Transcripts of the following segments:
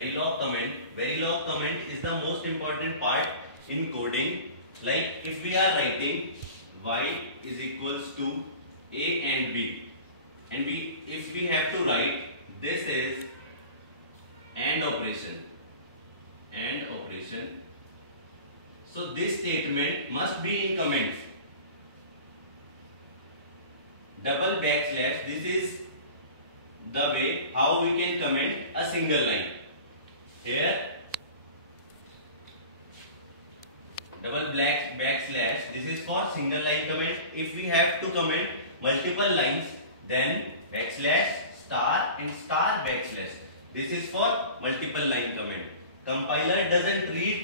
Verilog comment. Verilog comment is the most important part in coding. Like if we are writing y is equals to a and b, and if we have to write this is AND operation, so this statement must be in comments. Double backslash, this is the way how we can comment a single line. Here double backslash, this is for single line comment. If we have to comment multiple lines, then backslash, star and star backslash. This is for multiple line comment. Compiler doesn't read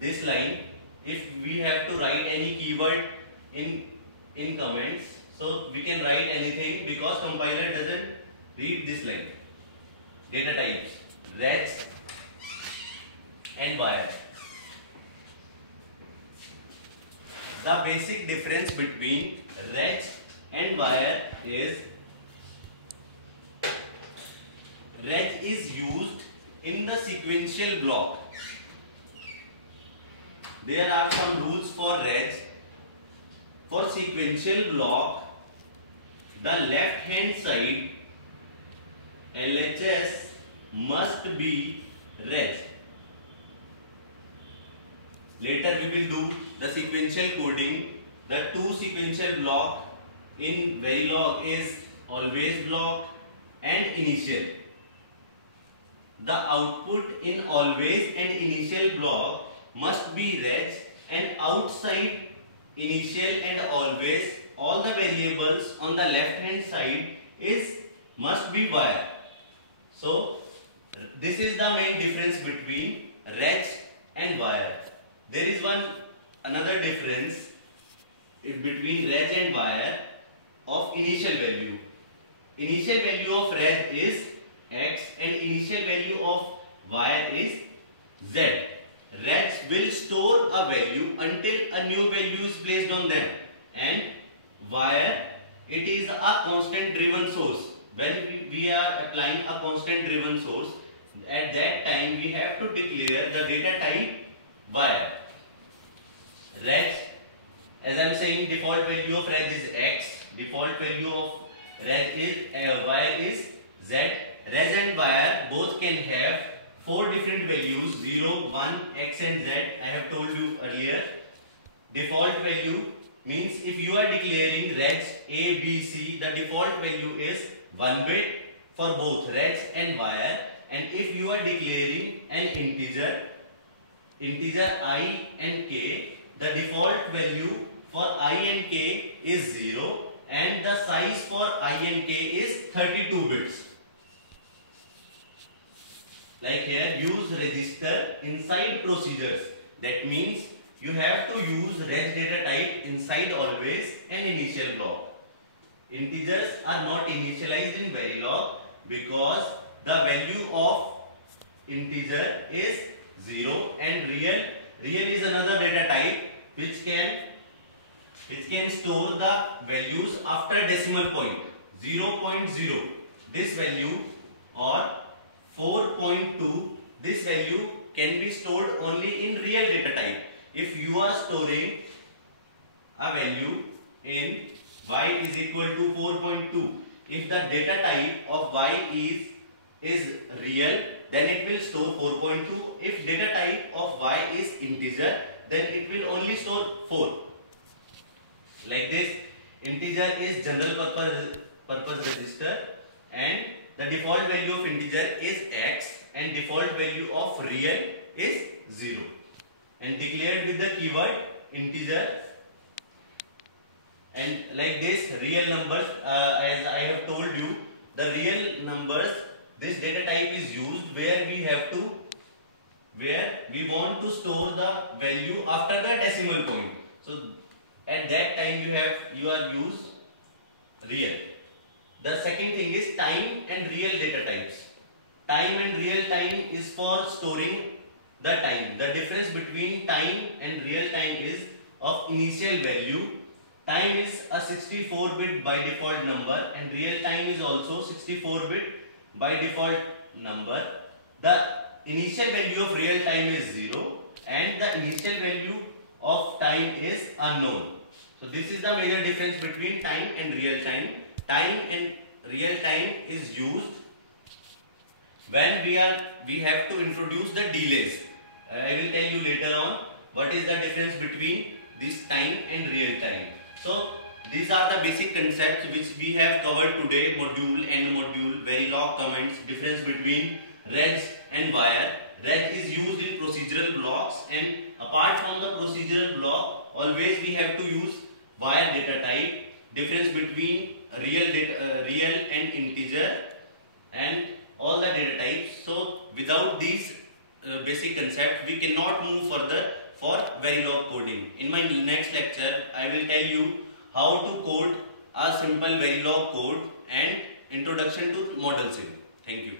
this line if we have to write any keyword in comments. So we can write anything because compiler doesn't read this line. Data types, reg and wire. The basic difference between reg and wire is reg is used in the sequential block. There are some rules for reg. For sequential block, the left hand side LHS must be reg. Later we will do the sequential coding. The two sequential block in Verilog is always block and initial. The output in always and initial block must be reg, and outside initial and always all the variables on the left hand side must be wire. So this is the main difference between reg and wire. There is another difference between reg and wire of initial value. Initial value of reg is x and initial value of wire is z. Reg will store a value until a new value is placed on them, and wire, it is a constant driven source. When we are applying a constant driven source, at that time we have to declare the data type wire. Reg, as I am saying, default value of reg is x, default value of reg is wire is z. Reg and wire both can have 4 different values, 0, 1, x and z. I have told you earlier. Default value means if you are declaring reg a, b, c, the default value is 1 bit for both reg and wire. And if you are declaring an integer I and k, the default value for I and k is 0 and the size for I and k is 32 bits. Like here, use register inside procedures. That means you have to use reg data type inside always and initial block. Integers are not initialized in Verilog because the value of integer is 0 and real is another data type which can store the values after decimal point 0.0. This value or 4.2, this value can be stored only in real data type. If you are storing a value in y is equal to 4.2, if the data type of y is real, then it will store 4.2. If data type of y is integer, then it will only store 4. Like this, integer is general purpose register, and the default value of integer is x and default value of real is 0, and declared with the keyword integer. And like this, real numbers, as I have told you, the real numbers, this data type is used where we want to store the value after the decimal point. So at that time you are use real. The second thing is time and real data types. Time and real time is for storing the time. The difference between time and real time is of initial value. Time is a 64-bit by default number and real time is also 64-bit by default number. the initial value of real time is 0 and the initial value of time is unknown. So this is the major difference between time and real time. Time and real time is used when we have to introduce the delays. I will tell you later on what is the difference between this time and real time. So these are the basic concepts which we have covered today. Module, end module, Verilog comments, difference between regs and wire. Reg is used in procedural blocks, and apart from the procedural block, always we have to use wire data type. Difference between real and integer, and all the data types. So without these basic concepts, we cannot move further for Verilog coding. In my next lecture, I will tell you how to code a simple Verilog code and introduction to model sim. Thank you.